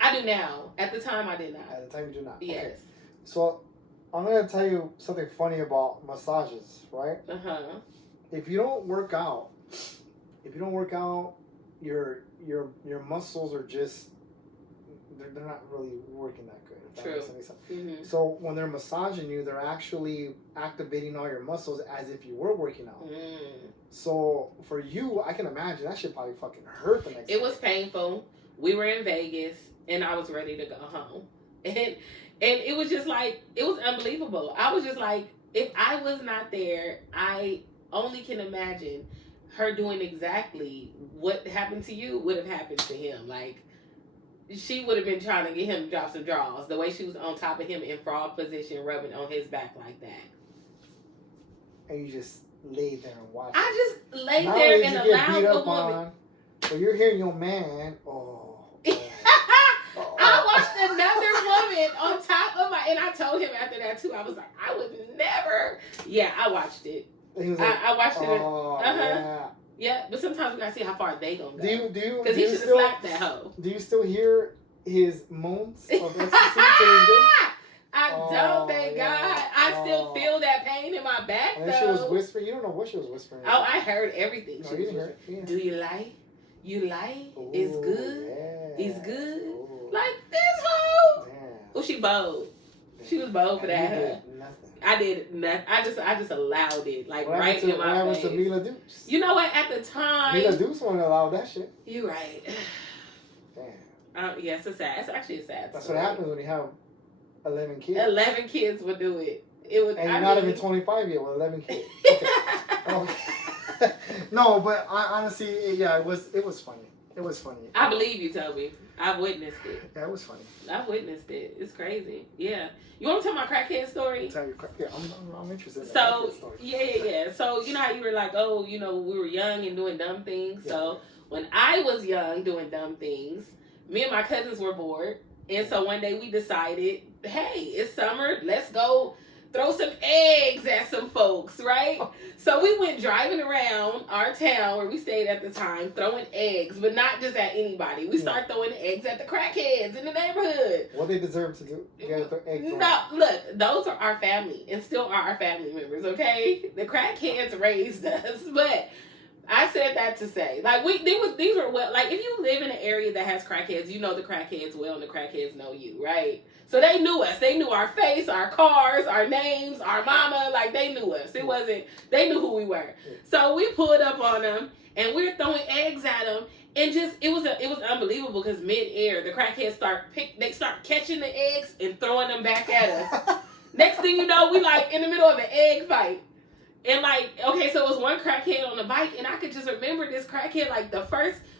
I do now. At the time, I did not. At the time, you do not. Yes. Okay. So I'm gonna tell you something funny about massages, right? If you don't work out, your muscles are just they're not really working that good. If that makes any sense. Mm-hmm. So when they're massaging you, they're actually activating all your muscles as if you were working out. So for you, I can imagine that shit probably fucking hurt the next day. It was painful. We were in Vegas, and I was ready to go home. And it was just like, it was unbelievable. I was just like, if I was not there, I only can imagine her doing exactly what happened to you would have happened to him. Like, she would have been trying to get him to drop some draws. The way she was on top of him in frog position, rubbing on his back like that. And you just lay there and watch. I just lay there and allowed the woman. But you're hearing your man. Oh. I watched another woman on top of and I told him after that too. I was like, I would never. Yeah, I watched it. He was like, I watched it. Yeah. Yeah, but sometimes we gotta see how far they gonna go. Do you? Because he should have slapped that hoe. Do you still hear his moans of ecstasy to this day? I don't, thank God. I still feel that pain in my back, and then she was whispering. You don't know what she was whispering. Oh, I heard everything. No, you didn't hear it. Yeah. Do you lie? You lie? It's good? Yeah. It's good? Ooh. Like this hoe? Yeah. Oh, she bold. She was bold for that. You did nothing. I did nothing. I just allowed it, like what right in my face. What happened to Mila Dukes? You know what? At the time, Mila Dukes wouldn't allow that shit. You right. Damn. Yes, it's sad. It's actually a sad. That's story. what happens when you have 11 kids. 11 kids would do it. It would. And you're not even 25 yet with 11 kids. Okay. Okay. No, but honestly, yeah, it was funny. It was funny. I believe you, Toby. I've witnessed it. Yeah, it was funny. I've witnessed it. It's crazy. Yeah. You want to tell my crackhead story? Yeah, I'm interested in so, that story. Yeah. So, you know how you were like, oh, you know, we were young and doing dumb things. Yeah. So, when I was young doing dumb things, me and my cousins were bored. And so, one day we decided, hey, it's summer. Let's go throw some eggs at some folks, right? So we went driving around our town where we stayed at the time, throwing eggs, but not just at anybody. We started throwing eggs at the crackheads in the neighborhood. What they deserve to do? No, look, those are our family and still are our family members, okay? The crackheads raised us, but I said that to say, like, these were well, like, if you live in an area that has crackheads, you know the crackheads well, and the crackheads know you, right? So they knew us. They knew our face, our cars, our names, our mama. Like, they knew us. It wasn't, they knew who we were. So we pulled up on them, and we were throwing eggs at them, and just, it was unbelievable, because mid-air, the crackheads start catching the eggs and throwing them back at us. Next thing you know, we, like, in the middle of an egg fight. And, like, okay, so it was one crackhead on the bike, and I could just remember this crackhead, like,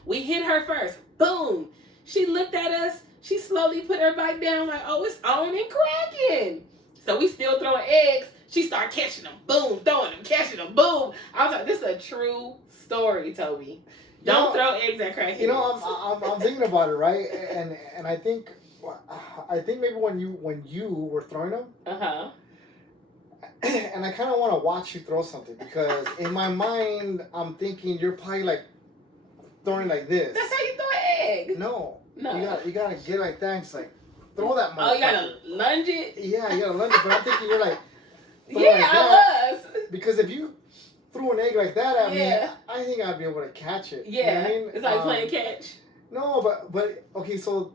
we hit her first. Boom. She looked at us. She slowly put her bike down, like, oh, it's on and cracking. So we still throwing eggs. She started catching them. Boom. Throwing them. Catching them. Boom. I was like, this is a true story, Toby. Don't throw eggs at crackheads. You know, I'm thinking about it, right? And I think maybe when you were throwing them, and I kind of want to watch you throw something, because in my mind I'm thinking you're probably like throwing like this. That's how you throw an egg. No. You gotta get like that and just like throw that motherfucker. Oh, you gotta lunge it? Yeah, you gotta lunge it. But I'm thinking you're like, yeah, like I was. Because if you threw an egg like that at me, I think I'd be able to catch it. Yeah, you know what I mean? It's like playing catch. No, but okay, so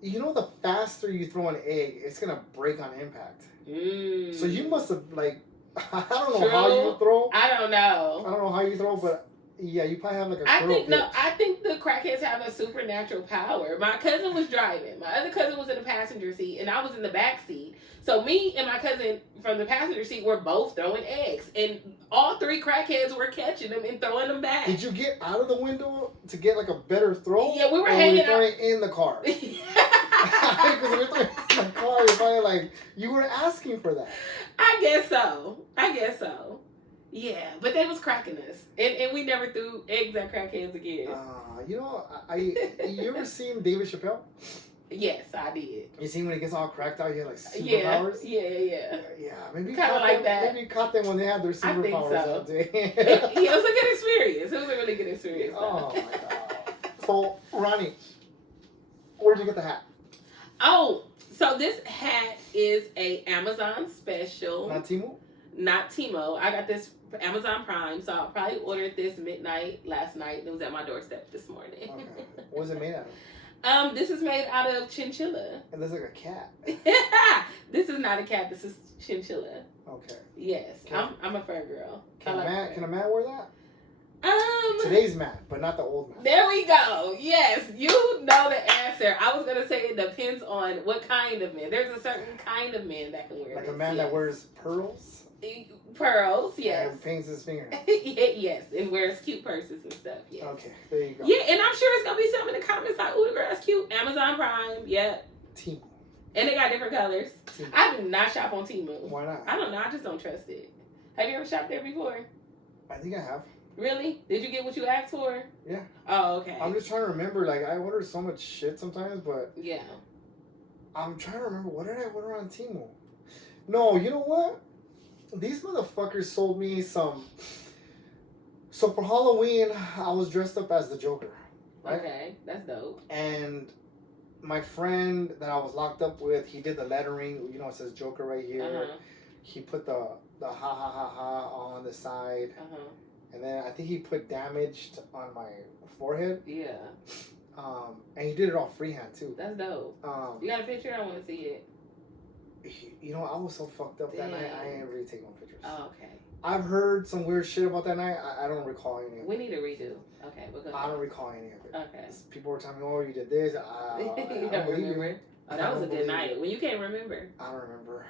you know the faster you throw an egg, it's gonna break on impact. So you must have, like, I don't know how you throw. I don't know how you throw, but yeah, you probably have like a I think the crackheads have a supernatural power. My cousin was driving. My other cousin was in the passenger seat, and I was in the back seat. So me and my cousin from the passenger seat were both throwing eggs, and all three crackheads were catching them and throwing them back. Did you get out of the window to get like a better throw? Yeah, we were hanging out. Throwing in the car. Because if you're throwing in the car, you're probably like, you were asking for that. I guess so. Yeah, but they was cracking us, and we never threw eggs at crackheads again. You know, you ever seen David Chappelle? Yes, I did. You seen when he gets all cracked out, he had like superpowers? Yeah. Yeah, maybe kind of like that. Maybe you caught them when they had their superpowers out there. It was a good experience. It was a really good experience. Oh my god. So, Ronnie, where'd you get the hat? Oh, so this hat is a Amazon special. Not Temu? Not Timo. I got this for Amazon Prime, so I probably ordered this midnight last night. It was at my doorstep this morning. Okay. What was it made out of? This is made out of chinchilla. It looks like a cat. This is not a cat. This is chinchilla. Okay. Yes, okay. I'm a fur girl. Can a man wear that? Today's man, but not the old man. There we go. Yes, you know the answer. I was gonna say it depends on what kind of man. There's a certain kind of man that can wear like this. A man that wears pearls. Pearls, yes. And paints his fingernails. Yes, and wears cute purses and stuff. Yes. Okay, there you go. Yeah, and I'm sure it's gonna be some in the comments like, "Ooh, the girl, that's cute." Amazon Prime, yep. Temu. And they got different colors. Temu. I do not shop on Temu. Why not? I don't know. I just don't trust it. Have you ever shopped there before? I think I have. Really? Did you get what you asked for? Yeah. Oh, okay. I'm just trying to remember. Like, I order so much shit sometimes, but yeah. I'm trying to remember, what did I order on Temu? No, you know what? These motherfuckers sold me some. So for Halloween, I was dressed up as the Joker. Right? Okay, that's dope. And my friend that I was locked up with, he did the lettering. You know, it says Joker right here. Uh-huh. He put the ha ha ha ha on the side. Uh-huh. And then I think he put damaged on my forehead. Yeah. And he did it all freehand too. That's dope. You got a picture? I want to see it. You know, I was so fucked up that night. I ain't really taking no pictures. Oh, okay. I've heard some weird shit about that night. I don't recall any of it. We need a redo. Okay, we'll go ahead. I don't recall any of it. Okay. People were telling me, "Oh, you did this." You don't remember? Oh, that was a good night. When you can't remember. I don't remember.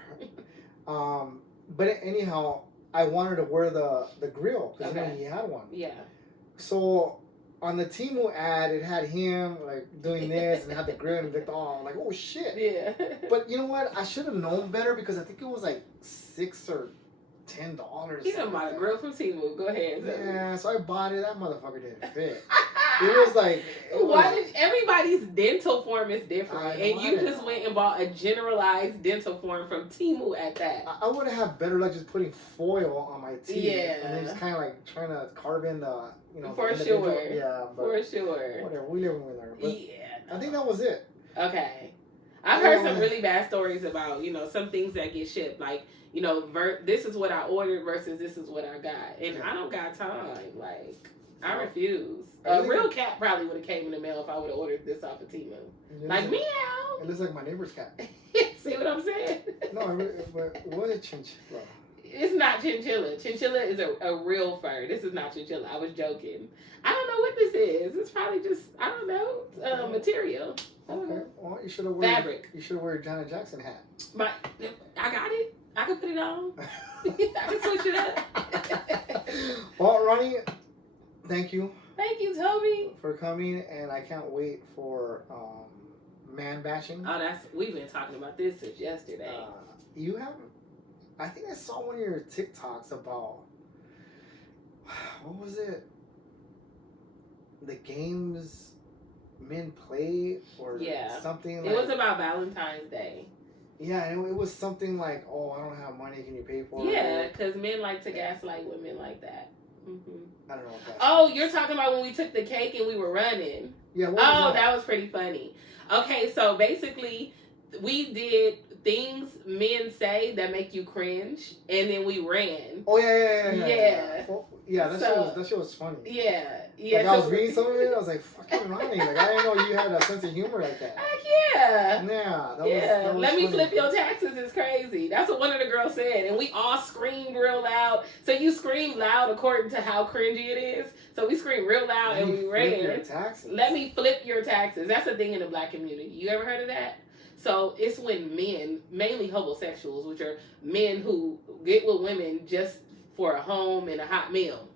But anyhow, I wanted to wear the grill because you know he had one. Yeah. So on the Temu ad, it had him like doing this and it had the grill and it looked all like, oh shit. Yeah. But you know what? I should have known better because I think it was like $6 or $10. He's talking about a grill from Temu. Go ahead. Yeah, so I bought it. That motherfucker didn't fit. It was like... Why did everybody's dental form is different, and you just went and bought a generalized dental form from Temu at that? I would have had better luck just putting foil on my teeth. Yeah. And then just kind of like trying to carve in the, you know... For sure. Yeah, but for sure. Whatever, we live and we learn. But yeah. I think that was it. Okay. I've heard some really bad stories about, you know, some things that get shipped. Like, you know, this is what I ordered versus this is what I got. And I don't got time. Like, I refuse. A real cat probably would have came in the mail if I would have ordered this off of Temu. Like, meow. It looks like my neighbor's cat. See what I'm saying? No, but what is chinchilla? It's not chinchilla. Chinchilla is a real fur. This is not chinchilla. I was joking. I don't know what this is. It's probably just, I don't know, material. Okay. Well, you should have fabric. You should have worn a Janet Jackson hat. But I got it. I can put it on. I can switch it up. Well, Ronnie, thank you. Thank you, Toby, for coming, and I can't wait for man bashing. Oh, we've been talking about this since yesterday. You have, I think I saw one of your TikToks about, what was it? The games men play or something. It was about Valentine's Day. Yeah, and it was something like, oh, I don't have money, can you pay for it? Yeah, because men like to gaslight women like that. Mm-hmm. I don't know if that's... Oh, you're talking about when we took the cake and we were running. Yeah. That was pretty funny. Okay, so basically, we did things men say that make you cringe, and then we ran. Oh yeah. That shit was funny. Yeah. Like, I was reading some of it, I was like, fucking Ronnie. Like, I didn't know you had a sense of humor like that. Heck yeah. That was Let me funny. flip your taxes is crazy. That's what one of the girls said. And we all screamed real loud. So you scream loud according to how cringy it is. So we screamed real loud and we ran. Let me flip your taxes. That's a thing in the black community. You ever heard of that? So it's when men, mainly homosexuals, which are men who get with women just for a home and a hot meal.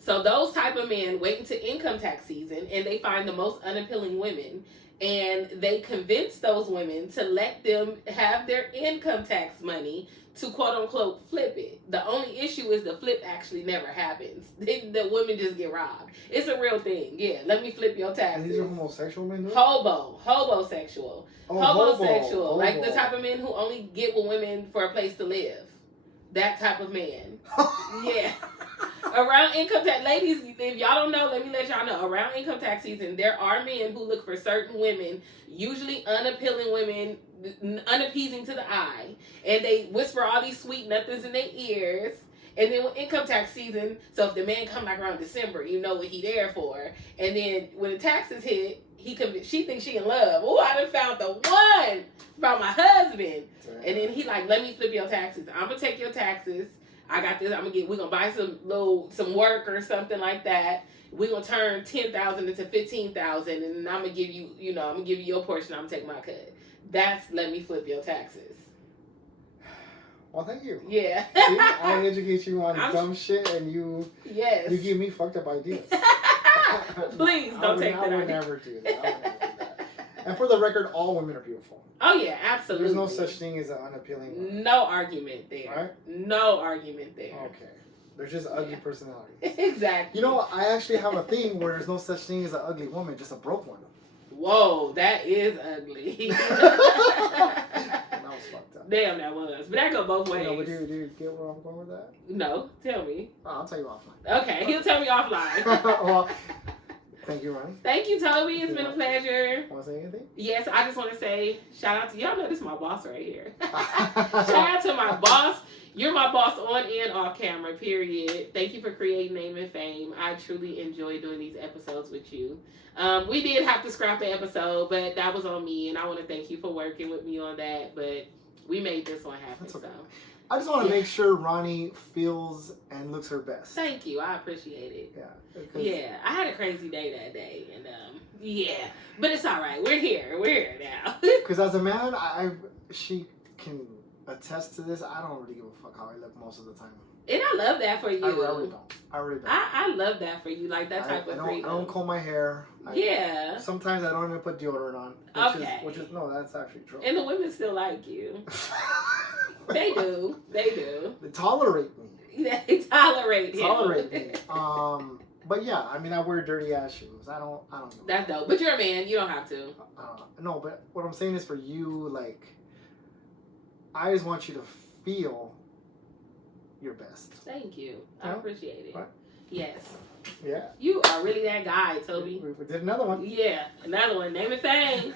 So those type of men wait until income tax season and they find the most unappealing women and they convince those women to let them have their income tax money to quote unquote flip it. The only issue is the flip actually never happens. The women just get robbed. It's a real thing. Yeah, let me flip your taxes. And these are homosexual men? Hobosexual. Oh, homosexual. Like the type of men who only get with women for a place to live. That type of man. Yeah. Around income tax, ladies, if y'all don't know, let me let y'all know. Around income tax season, there are men who look for certain women, usually unappealing women, unappeasing to the eye, and they whisper all these sweet nothings in their ears. And then when income tax season, so if the man come like around December, you know what he there for. And then when the taxes hit, she thinks she in love. Oh, I done found the one about my husband. And then he like, let me flip your taxes. I'm gonna take your taxes. I got this. We're gonna buy some work or something like that. We're gonna turn 10,000 into 15,000, and then I'm gonna give you, I'm gonna give you your portion. I'm gonna take my cut. That's let me flip your taxes. Oh, thank you. Yeah. See, I educate you on dumb shit, and you give me fucked up ideas. Please don't take that. I would never do that. And for the record, all women are beautiful. Oh yeah, absolutely. There's no such thing as an unappealing woman. No argument there. Right? No argument there. Okay. There's just ugly personalities. Exactly. You know, I actually have a thing where there's no such thing as an ugly woman, just a broke one. Whoa, that is ugly. That was fucked up. Damn, that was. But that go both ways. No, but do you get where I'm going with that? No, tell me. Oh, I'll tell you offline. Okay, he'll tell me offline. Well, thank you, Ronnie. Thank you, Toby. It's been a pleasure. Want to say anything? Yes, I just want to say shout out to y'all. Know this is my boss right here. Shout out to my boss. You're my boss on and off camera, period. Thank you for creating Name and Fame. I truly enjoy doing these episodes with you. We did have to scrap an episode, but that was on me, and I want to thank you for working with me on that. But we made this one happen. That's okay. So I just want to make sure Ronnie feels and looks her best. thank you. I appreciate it. Yeah. Yeah, I had a crazy day that day, and yeah, but it's all right. We're here. We're here now. Because as a man, she can attest to this. I don't really give a fuck how I look most of the time. And I love that for you. I really don't. I love that for you, like that type of freedom. I don't comb my hair. Yeah. Sometimes I don't even put deodorant on. Which is no, that's actually true. And the women still like you. They do. They do. They tolerate me. They tolerate him. Tolerate me. But yeah, I mean, I wear dirty ass shoes. I don't. That's dope. But you're a man. You don't have to. No, but what I'm saying is for you, like, I just want you to feel your best. Thank you. I appreciate it. What? Yes. Yeah. You are really that guy, Toby. We did another one. Yeah, another one. Name and Fame.